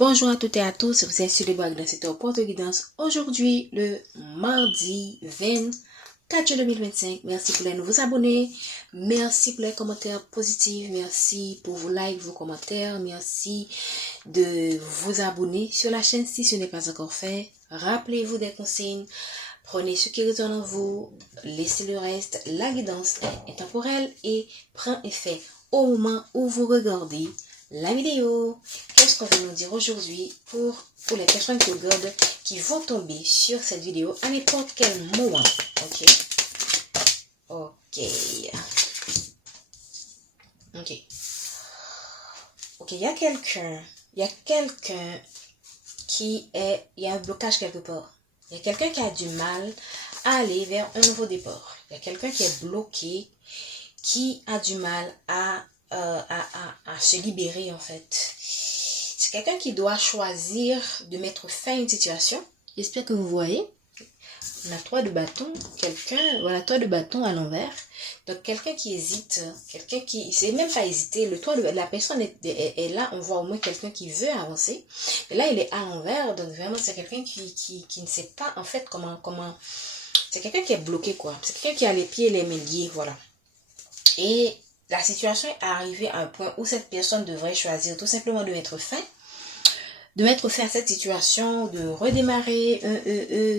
Bonjour à toutes et à tous, vous êtes sur le blog d'un secteur Porte Guidance. Aujourd'hui, le mardi 24 juin 2025. Merci pour les nouveaux abonnés. Merci pour les commentaires positifs. Merci pour vos likes, vos commentaires. Merci de vous abonner sur la chaîne si ce n'est pas encore fait. Rappelez-vous des consignes. Prenez ce qui résonne en vous. Laissez le reste. La guidance est intemporelle et prend effet au moment où vous regardez la vidéo. Qu'est-ce qu'on va nous dire aujourd'hui pour les personnes qui vont tomber sur cette vidéo à n'importe quel moment. Ok, il y a quelqu'un il y a un blocage quelque part. Il y a quelqu'un qui a du mal à aller vers un nouveau départ. Il y a quelqu'un qui est bloqué, qui a du mal à se libérer en fait. C'est quelqu'un qui doit choisir de mettre fin à une situation. J'espère que vous voyez. On a 3 de bâton, voilà 3 de bâton à l'envers. Donc quelqu'un qui hésite, quelqu'un qui, c'est même pas hésiter, la personne est là, on voit au moins quelqu'un qui veut avancer. Et là il est à l'envers, donc vraiment c'est quelqu'un qui ne sait pas en fait comment, c'est quelqu'un qui est bloqué quoi. C'est quelqu'un qui a les pieds et les mains liés, voilà. Et la situation est arrivée à un point où cette personne devrait choisir tout simplement de mettre fin à cette situation, de redémarrer,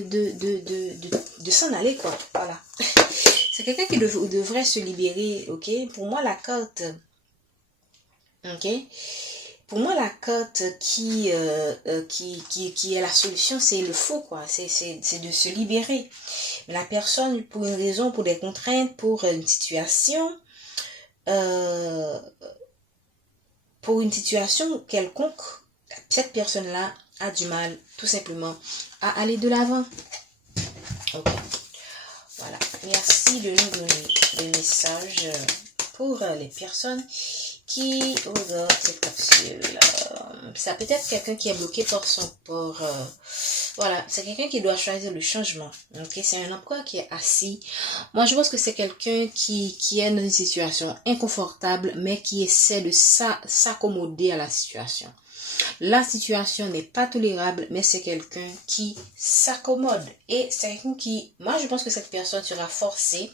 de s'en aller quoi. Voilà. C'est quelqu'un qui devrait se libérer, ok. Pour moi la carte, qui est la solution, c'est le faux quoi. C'est de se libérer. La personne pour une raison, pour des contraintes, pour une situation. Pour une situation quelconque, cette personne-là a du mal tout simplement à aller de l'avant. Ok. Voilà. Merci de nous donner des messages pour les personnes qui regardent cette capsule. Ça peut être quelqu'un qui est bloqué par son port. Voilà, c'est quelqu'un qui doit choisir le changement. Ok, c'est un empereur qui est assis. Moi, je pense que c'est quelqu'un qui est dans une situation inconfortable, mais qui essaie de s'accommoder à la situation. La situation n'est pas tolérable, mais c'est quelqu'un qui s'accommode. Et c'est quelqu'un qui, moi, je pense que cette personne sera forcée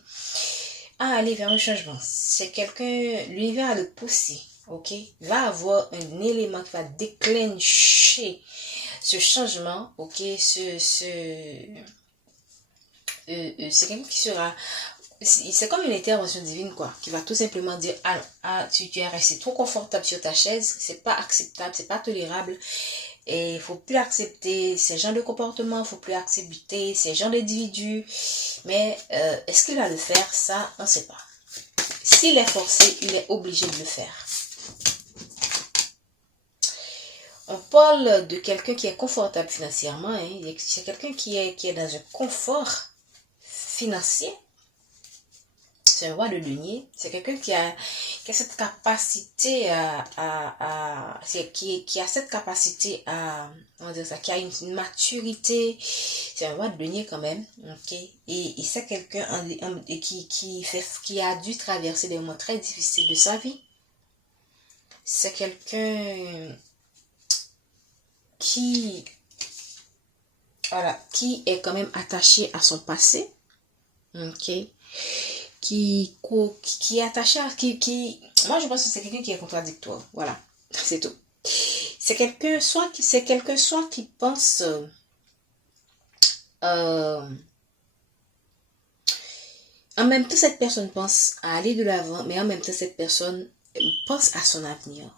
à aller vers un changement. C'est quelqu'un, l'univers a le poussé, ok, va avoir un élément qui va déclencher ce changement, ok, c'est quelqu'un qui sera, c'est comme une intervention divine quoi, qui va tout simplement dire tu es resté trop confortable sur ta chaise, c'est pas acceptable, c'est pas tolérable. Et il faut plus accepter ces genres de comportements, il faut plus accepter ces genres d'individus. Mais est-ce qu'il va le faire? Ça, on ne sait pas. S'il est forcé, il est obligé de le faire. On parle de quelqu'un qui est confortable financièrement. Hein. C'est quelqu'un qui est dans un confort financier. C'est un roi de denier. C'est quelqu'un qui a cette capacité qui a cette capacité on dire ça, qui a une maturité. C'est un roi de denier quand même, ok. Et c'est quelqu'un qui a dû traverser des moments très difficiles de sa vie. C'est quelqu'un qui est quand même attaché à son passé, ok. Qui est attaché à moi je pense que c'est quelqu'un qui est contradictoire, voilà, c'est tout. C'est quelqu'un soit qui pense en même temps cette personne pense à aller de l'avant, mais en même temps cette personne pense à son avenir.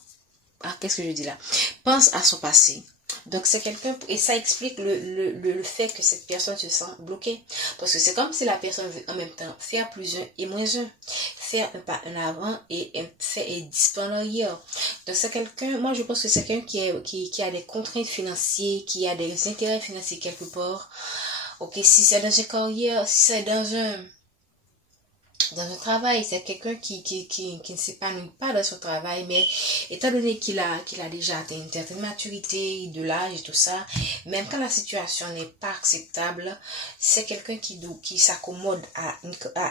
Qu'est-ce que je dis là? Pense à son passé. Donc c'est quelqu'un, et ça explique le fait que cette personne se sent bloquée. Parce que c'est comme si la personne veut en même temps faire plus 1 et moins 1. Faire un pas en avant et 10 pas en arrière. Donc c'est quelqu'un, moi je pense que c'est quelqu'un qui a des contraintes financières, qui a des intérêts financiers quelque part. Ok, si c'est dans une carrière, si c'est dans un travail, c'est quelqu'un qui ne s'épanouit pas dans son travail, mais étant donné qu'il a déjà atteint une certaine maturité, de l'âge et tout ça, même quand la situation n'est pas acceptable, c'est quelqu'un qui s'accommode à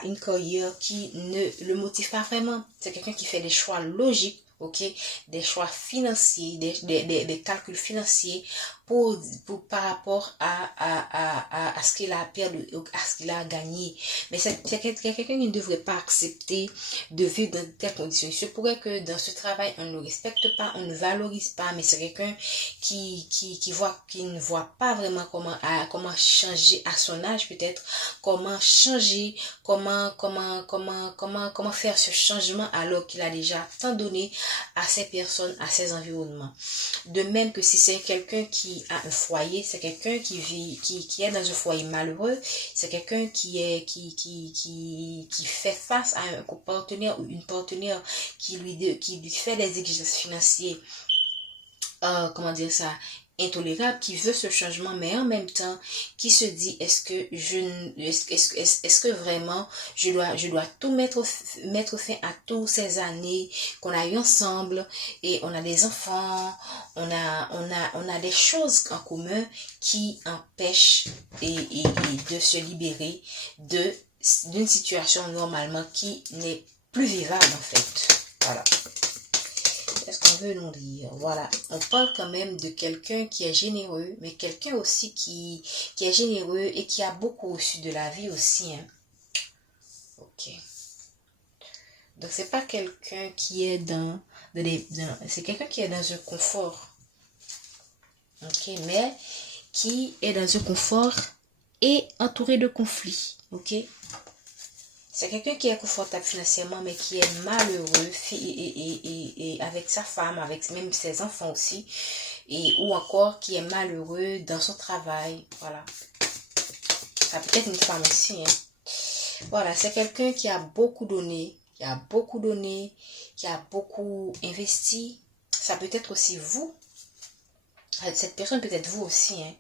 une carrière qui ne le motive pas vraiment. C'est quelqu'un qui fait des choix logiques, ok, des choix financiers, des calculs financiers par rapport à ce qu'il a perdu, à ce qu'il a gagné. Mais c'est quelqu'un qui ne devrait pas accepter de vivre dans de telles conditions. Il se pourrait que dans ce travail, on ne le respecte pas, on ne valorise pas, mais c'est quelqu'un qui ne voit pas vraiment comment changer à son âge peut-être, comment changer, comment faire ce changement alors qu'il a déjà tant donné à ces personnes, à ces environnements. De même que si c'est quelqu'un qui a un foyer, c'est quelqu'un qui est dans un foyer malheureux, c'est quelqu'un qui fait face à un partenaire ou une partenaire qui lui fait des exigences financières, comment dire ça, intolérable, qui veut ce changement, mais en même temps qui se dit est-ce que vraiment je dois tout mettre fin à toutes ces années qu'on a eu ensemble, et on a des enfants, on a des choses en commun qui empêchent et de se libérer d'une situation normalement qui n'est plus vivable en fait. Voilà. Est-ce qu'on veut nous dire? Voilà, on parle quand même de quelqu'un qui est généreux, mais quelqu'un aussi qui est généreux et qui a beaucoup reçu de la vie aussi. Hein. Ok. Donc, c'est pas quelqu'un qui est c'est quelqu'un qui est dans un confort. Ok, mais qui est dans un confort et entouré de conflits. Ok. C'est quelqu'un qui est confortable financièrement, mais qui est malheureux et avec sa femme, avec même ses enfants aussi, ou encore qui est malheureux dans son travail. Voilà. Ça peut être une femme aussi. Hein. Voilà, c'est quelqu'un qui a beaucoup donné, qui a beaucoup investi. Ça peut être aussi vous. Cette personne peut être vous aussi. Hein.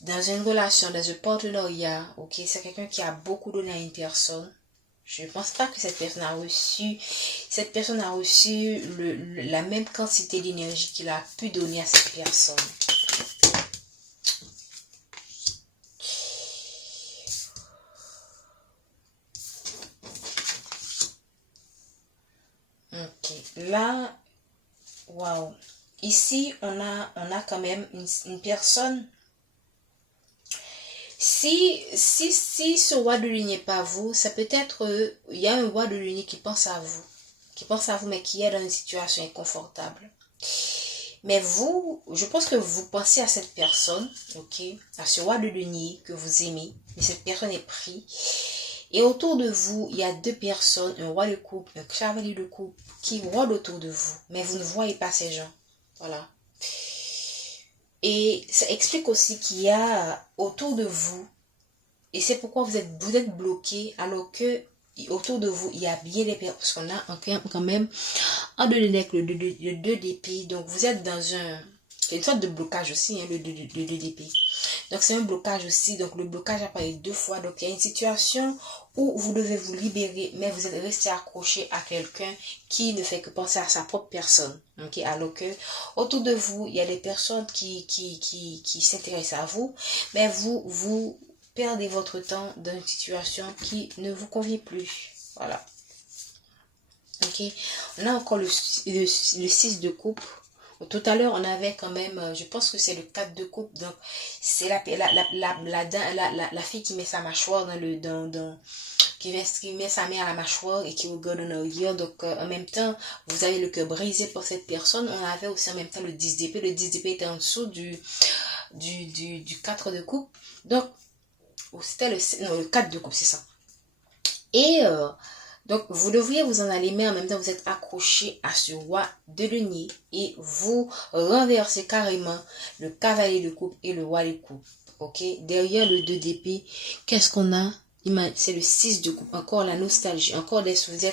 Dans une relation, dans un partenariat, ok, c'est quelqu'un qui a beaucoup donné à une personne. Je ne pense pas que cette personne a reçu la même quantité d'énergie qu'il a pu donner à cette personne. Ok, là, waouh. Ici, on a quand même une personne. Si ce roi de lune n'est pas vous, ça peut être, il y a un roi de lune qui pense à vous, mais qui est dans une situation inconfortable. Mais vous, je pense que vous pensez à cette personne, ok, à ce roi de denier que vous aimez, mais cette personne est prise. Et autour de vous, il y a deux personnes, un roi de coupe, un cavalier de coupe, qui rôdent autour de vous, mais vous ne voyez pas ces gens. Voilà. Et ça explique aussi qu'il y a autour de vous, et c'est pourquoi vous êtes bloqué, alors que autour de vous, il y a bien des personnes, parce qu'on a quand même un de le 2 d'épée, donc vous êtes dans une sorte de blocage aussi, hein, le 2 d'épée. Donc c'est un blocage aussi, donc le blocage apparaît deux fois, donc il y a une situation où vous devez vous libérer, mais vous êtes resté accroché à quelqu'un qui ne fait que penser à sa propre personne, ok, alors que autour de vous, il y a des personnes qui s'intéressent à vous, mais vous perdez votre temps dans une situation qui ne vous convient plus, voilà. Ok, on a encore le 6 de coupe. Tout à l'heure, on avait quand même, je pense que c'est le 4 de coupe. Donc, c'est la fille qui met sa mâchoire qui met sa main à la mâchoire et qui regarde en arrière. Donc, en même temps, vous avez le cœur brisé pour cette personne. On avait aussi en même temps le 10 d'épée. Le 10 d'épée était en dessous du 4 de coupe. Donc, c'était le 4 de coupe, c'est ça. Et donc, vous devriez vous en aller, mais en même temps, vous êtes accroché à ce roi de denier et vous renversez carrément le cavalier de coupe et le roi de coupe. Ok? Derrière le 2 d'épée, qu'est-ce qu'on a? C'est le 6 de coupe. Encore la nostalgie. Encore vous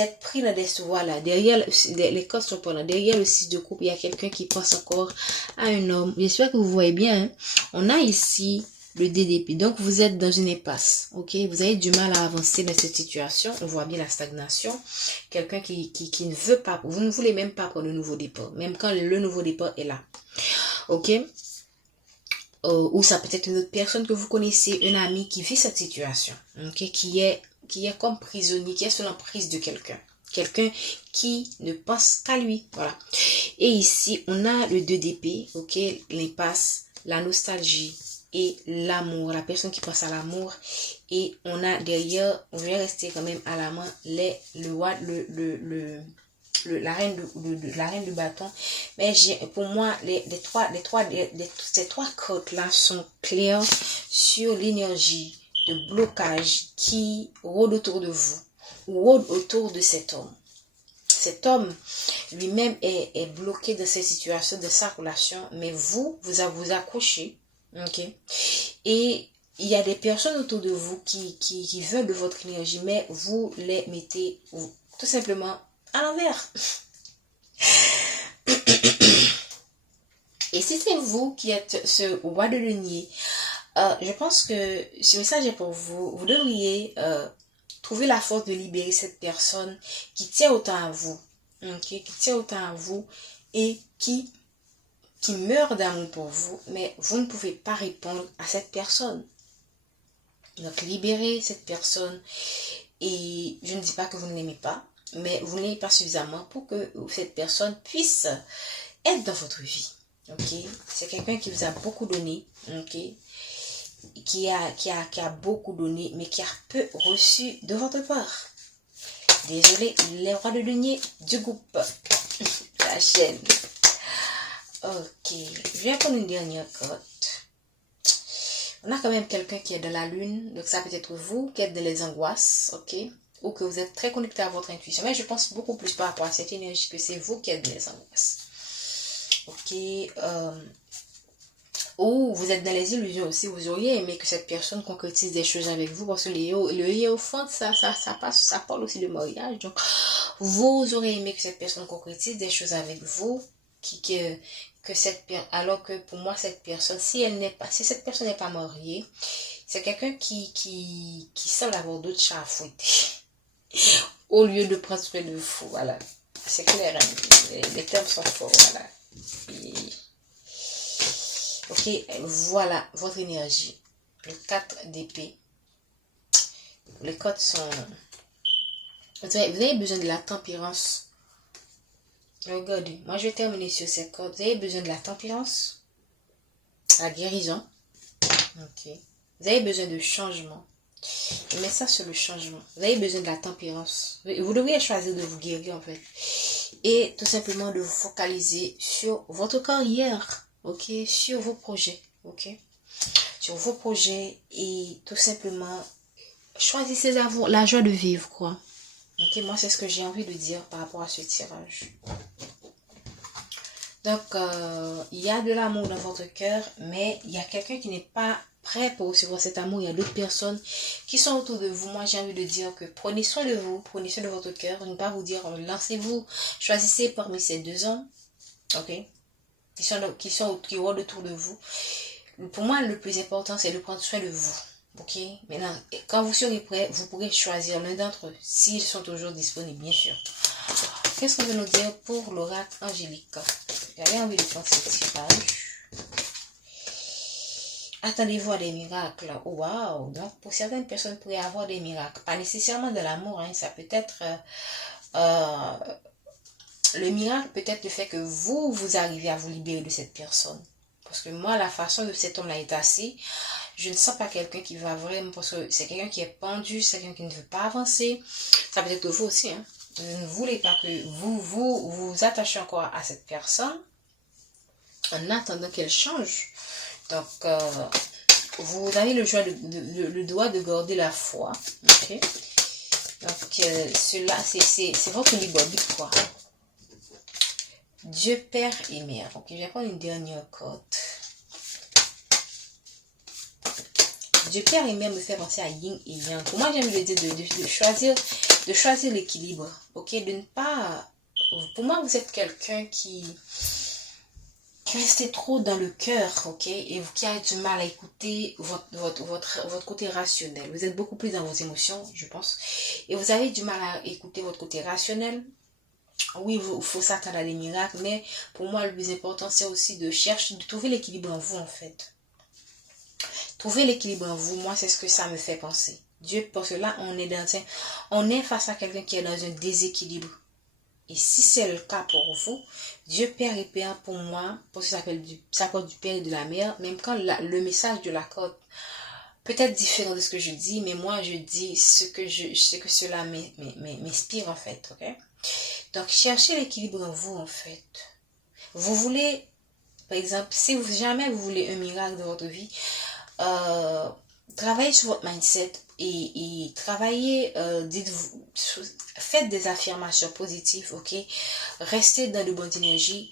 êtes pris dans des voilà. Derrière, les cartes sont pas là. Derrière le 6 de coupe, il y a quelqu'un qui pense encore à un homme. J'espère que vous voyez bien. Hein? On a ici le DDP. Donc, vous êtes dans une impasse. Ok, vous avez du mal à avancer dans cette situation. On voit bien la stagnation. Quelqu'un qui ne veut pas, vous ne voulez même pas prendre le nouveau départ. Même quand le nouveau départ est là. Ok, ou ça peut être une autre personne que vous connaissez, un ami qui vit cette situation. Ok, qui est comme prisonnier, qui est sous l'emprise de quelqu'un. Quelqu'un qui ne pense qu'à lui. Voilà. Et ici, on a le 2 d'épée, ok, l'impasse, la nostalgie et l'amour. La personne qui pense à l'amour. Et on a derrière, on va rester quand même à la main, la reine du bâton. Mais pour moi, ces trois cartes là sont claires sur l'énergie de blocage qui rôde autour de vous ou rôde autour de cet homme. Cet homme lui-même est bloqué dans cette situation, de sa relation, mais vous accrochez, ok? Et il y a des personnes autour de vous qui veulent de votre énergie, mais vous les mettez tout simplement à l'envers. Et si c'est vous qui êtes ce roi de denier, je pense que ce message est pour vous. Vous devriez trouver la force de libérer cette personne qui tient autant à vous, okay? Qui tient autant à vous et qui meurt d'amour pour vous, mais vous ne pouvez pas répondre à cette personne. Donc libérez cette personne. Et je ne dis pas que vous ne l'aimez pas, mais vous ne l'aimez pas suffisamment pour que cette personne puisse être dans votre vie. Ok, c'est quelqu'un qui vous a beaucoup donné, ok, qui a beaucoup donné, mais qui a peu reçu de votre part. Désolé, les rois de denier du groupe, la chaîne. Ok, je vais prendre une dernière carte. On a quand même quelqu'un qui est dans la lune, donc ça peut être vous qui êtes dans les angoisses, ok, ou que vous êtes très connecté à votre intuition. Mais je pense beaucoup plus par rapport à cette énergie que c'est vous qui êtes dans les angoisses. Ok, ou vous êtes dans les illusions aussi, vous auriez aimé que cette personne concrétise des choses avec vous, parce que le hiérophante, ça parle aussi de mariage, donc vous aurez aimé que cette personne concrétise des choses avec vous, alors que pour moi, cette personne, si cette personne n'est pas mariée, c'est quelqu'un qui semble avoir d'autres chats à fouetter, au lieu de prendre soin de vous, voilà, c'est clair, hein? Les termes sont forts, voilà. Ok, voilà votre énergie. Le 4 d'épée. Les codes sont... Vous avez besoin de la tempérance. Regardez, moi je vais terminer sur ces codes. Vous avez besoin de la tempérance. La guérison. Ok. Vous avez besoin de changement. Je mets ça sur le changement. Vous avez besoin de la tempérance. Vous devriez choisir de vous guérir en fait. Et tout simplement de vous focaliser sur votre carrière. Ok, sur vos projets, ok, sur vos projets et tout simplement choisissez la joie de vivre, quoi. Ok, moi c'est ce que j'ai envie de dire par rapport à ce tirage. Donc il y a de l'amour dans votre cœur, mais il y a quelqu'un qui n'est pas prêt pour recevoir cet amour. Il y a d'autres personnes qui sont autour de vous. Moi j'ai envie de dire que prenez soin de vous, prenez soin de votre cœur. Ne pas vous dire lancez-vous, choisissez parmi ces deux hommes, ok, qui rôdent autour de vous. Pour moi, le plus important, c'est de prendre soin de vous. Ok? Maintenant, quand vous serez prêt, vous pourrez choisir l'un d'entre eux, s'ils sont toujours disponibles, bien sûr. Qu'est-ce qu'on veut nous dire pour l'oracle angélique? J'avais envie de prendre ce tirage. Attendez-vous à des miracles. Oh, wow! Donc, pour certaines personnes, vous pourrez avoir des miracles. Pas nécessairement de l'amour, hein. Ça peut être... le miracle peut être le fait que vous arrivez à vous libérer de cette personne. Parce que moi, la façon de cet homme-là est assez, je ne sens pas quelqu'un qui va vraiment, parce que c'est quelqu'un qui est pendu, c'est quelqu'un qui ne veut pas avancer. Ça peut être que vous aussi, hein. Vous ne voulez pas que vous attachez encore à cette personne en attendant qu'elle change. Donc, vous avez le droit de garder la foi. Ok? Donc, cela, c'est votre libre arbitre, quoi. Dieu, Père et Mère. Ok, je vais prendre une dernière carte. Dieu, Père et Mère me fait penser à Yin et Yang. Pour moi, j'aime le dire de choisir l'équilibre. Ok, de ne pas... Pour moi, vous êtes quelqu'un qui reste trop dans le cœur, ok, et qui a du mal à écouter votre côté rationnel. Vous êtes beaucoup plus dans vos émotions, je pense. Et vous avez du mal à écouter votre côté rationnel. Oui, il faut s'attendre à des miracles, mais pour moi, le plus important, c'est aussi de trouver l'équilibre en vous, en fait. Trouver l'équilibre en vous, moi, c'est ce que ça me fait penser. Dieu, parce que là, on est face à quelqu'un qui est dans un déséquilibre. Et si c'est le cas pour vous, Dieu Père et Père pour moi, parce que ça s'appelle du Père et de la Mère, même quand le message de la corde peut-être différent de ce que je dis, mais moi je dis ce que cela m'inspire en fait, ok? Donc cherchez l'équilibre en vous en fait. Vous voulez, par exemple, si jamais vous voulez un miracle dans votre vie, travaillez sur votre mindset et travaillez, faites des affirmations positives, ok? Restez dans de bonnes énergies.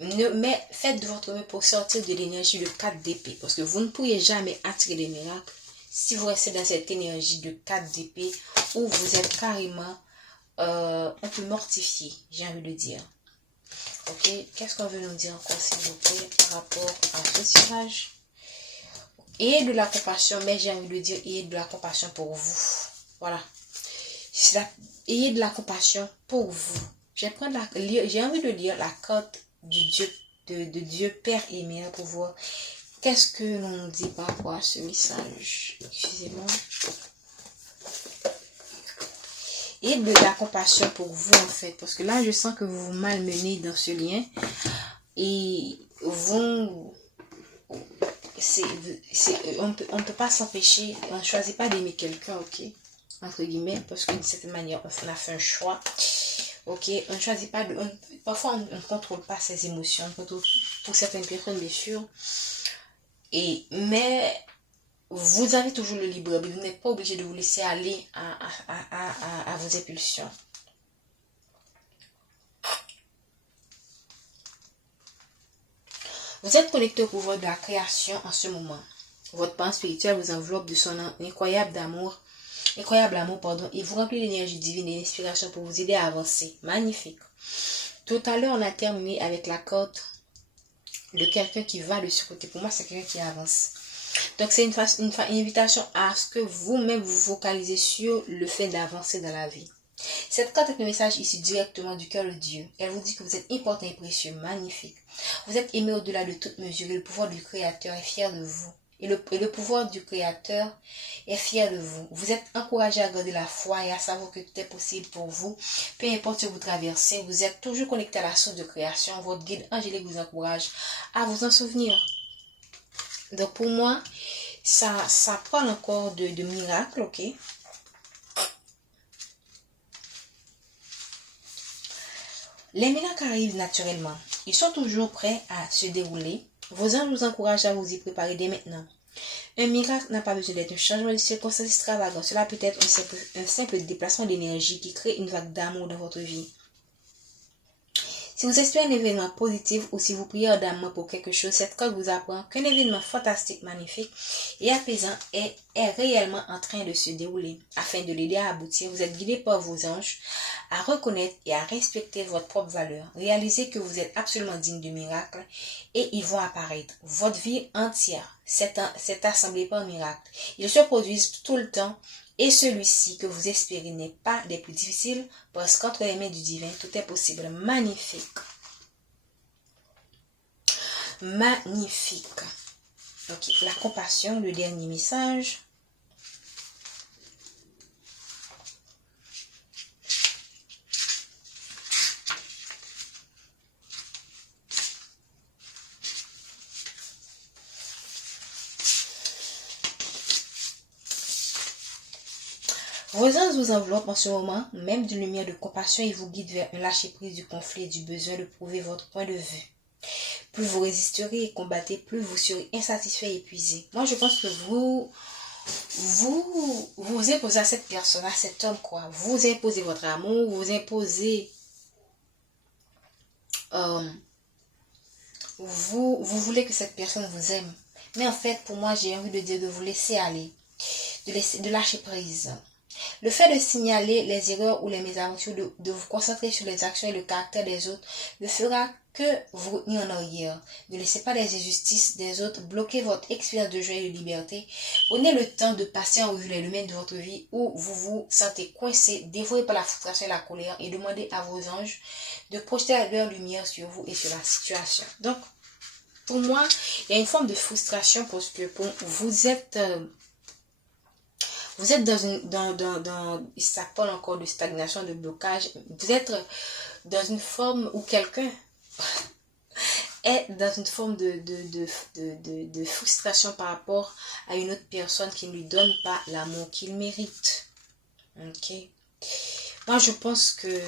Mais faites de votre mieux pour sortir de l'énergie de 4 d'épée. Parce que vous ne pourriez jamais attirer les miracles si vous restez dans cette énergie de 4 d'épée où vous êtes carrément un peu mortifié, j'ai envie de dire. Ok, qu'est-ce qu'on veut nous dire encore s'il vous plaît par rapport à ce tirage? Ayez de la compassion, mais j'ai envie de dire ayez de la compassion pour vous. Voilà. Ayez de la compassion pour vous. J'ai envie de lire la carte du Dieu, de Dieu Père et Mère pour voir qu'est-ce que l'on dit par rapport à ce message. Excusez-moi. Et de la compassion pour vous en fait, parce que là je sens que vous vous malmenez dans ce lien et vous, on ne peut pas s'empêcher, on ne choisit pas d'aimer quelqu'un, ok, entre guillemets, parce que de cette manière on a fait un choix. Ok, on ne choisit pas parfois on ne contrôle pas ses émotions, pour certaines personnes bien sûr. Mais vous avez toujours le libre arbitre, vous n'êtes pas obligé de vous laisser aller à vos impulsions. Vous êtes connecté au pouvoir de la création en ce moment. Votre parent spirituel vous enveloppe de son incroyable amour, et vous remplit d'énergie divine et d'inspiration pour vous aider à avancer. Magnifique. Tout à l'heure, on a terminé avec la corde de quelqu'un qui va de ce côté. Pour moi, c'est quelqu'un qui avance. Donc, c'est une invitation à ce que vous-même vous focalisez sur le fait d'avancer dans la vie. Cette carte est un message ici directement du cœur de Dieu. Elle vous dit que vous êtes important et précieux, magnifique. Vous êtes aimé au-delà de toute mesure et le pouvoir du Créateur est fier de vous. Et le pouvoir du Créateur est fier de vous. Vous êtes encouragé à garder la foi et à savoir que tout est possible pour vous. Peu importe ce que vous traversez, vous êtes toujours connecté à la source de création. Votre guide angélique vous encourage à vous en souvenir. Donc pour moi, ça parle encore de miracles, ok? Les miracles arrivent naturellement. Ils sont toujours prêts à se dérouler. Vos anges vous encouragent à vous y préparer dès maintenant. Un miracle n'a pas besoin d'être un changement de circonstances extravagant. Cela peut être un simple déplacement d'énergie qui crée une vague d'amour dans votre vie. Si vous espérez un événement positif ou si vous priez ardemment pour quelque chose, cette carte vous apprend qu'un événement fantastique, magnifique et apaisant est réellement en train de se dérouler. Afin de l'aider à aboutir, vous êtes guidé par vos anges à reconnaître et à respecter votre propre valeur. Réalisez que vous êtes absolument digne de miracles et ils vont apparaître. Votre vie entière s'est assemblée par miracle. Ils se produisent tout le temps. Et celui-ci que vous espérez n'est pas des plus difficiles parce qu'entre les mains du divin, tout est possible. Magnifique. Magnifique. Ok, la compassion, le dernier message. Vos anges vous enveloppent en ce moment, même d'une lumière de compassion, et vous guident vers un lâcher-prise du conflit et du besoin de prouver votre point de vue. Plus vous résisterez et combattez, plus vous serez insatisfait et épuisé. Moi, je pense que vous imposez à cette personne, à cet homme, quoi. Vous imposez votre amour, vous imposez... vous voulez que cette personne vous aime. Mais en fait, pour moi, j'ai envie de dire de vous laisser aller, de lâcher prise. Le fait de signaler les erreurs ou les mésaventures, de vous concentrer sur les actions et le caractère des autres, ne fera que vous retenir en arrière. Ne laissez pas les injustices des autres bloquer votre expérience de joie et de liberté. Prenez le temps de passer en revue les domaines de votre vie où vous vous sentez coincé, dévoré par la frustration et la colère, et demandez à vos anges de projeter leur lumière sur vous et sur la situation. Donc, pour moi, il y a une forme de frustration parce que vous vous êtes ça parle encore de stagnation, de blocage. Vous êtes dans une forme où quelqu'un est dans une forme de frustration par rapport à une autre personne qui ne lui donne pas l'amour qu'il mérite. Ok. Moi, je pense que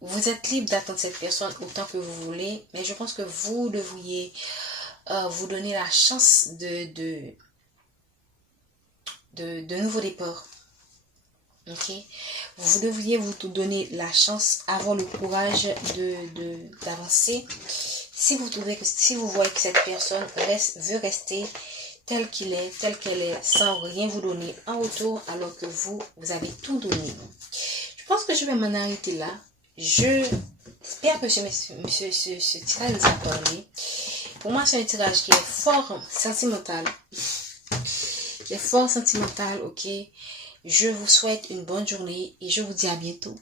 vous êtes libre d'attendre cette personne autant que vous voulez, mais je pense que vous devriez vous donner la chance de nouveaux départs. Ok, vous devriez vous donner la chance, avoir le courage d'avancer. Si vous trouvez que, si vous voyez que cette personne veut rester tel qu'il est, telle qu'elle est, sans rien vous donner en retour, alors que vous avez tout donné. Je pense que je vais m'en arrêter là. J'espère que ce tirage nous a parlé. Pour moi, c'est un tirage qui est fort sentimental. Il est fort sentimental, ok. Je vous souhaite une bonne journée et je vous dis à bientôt.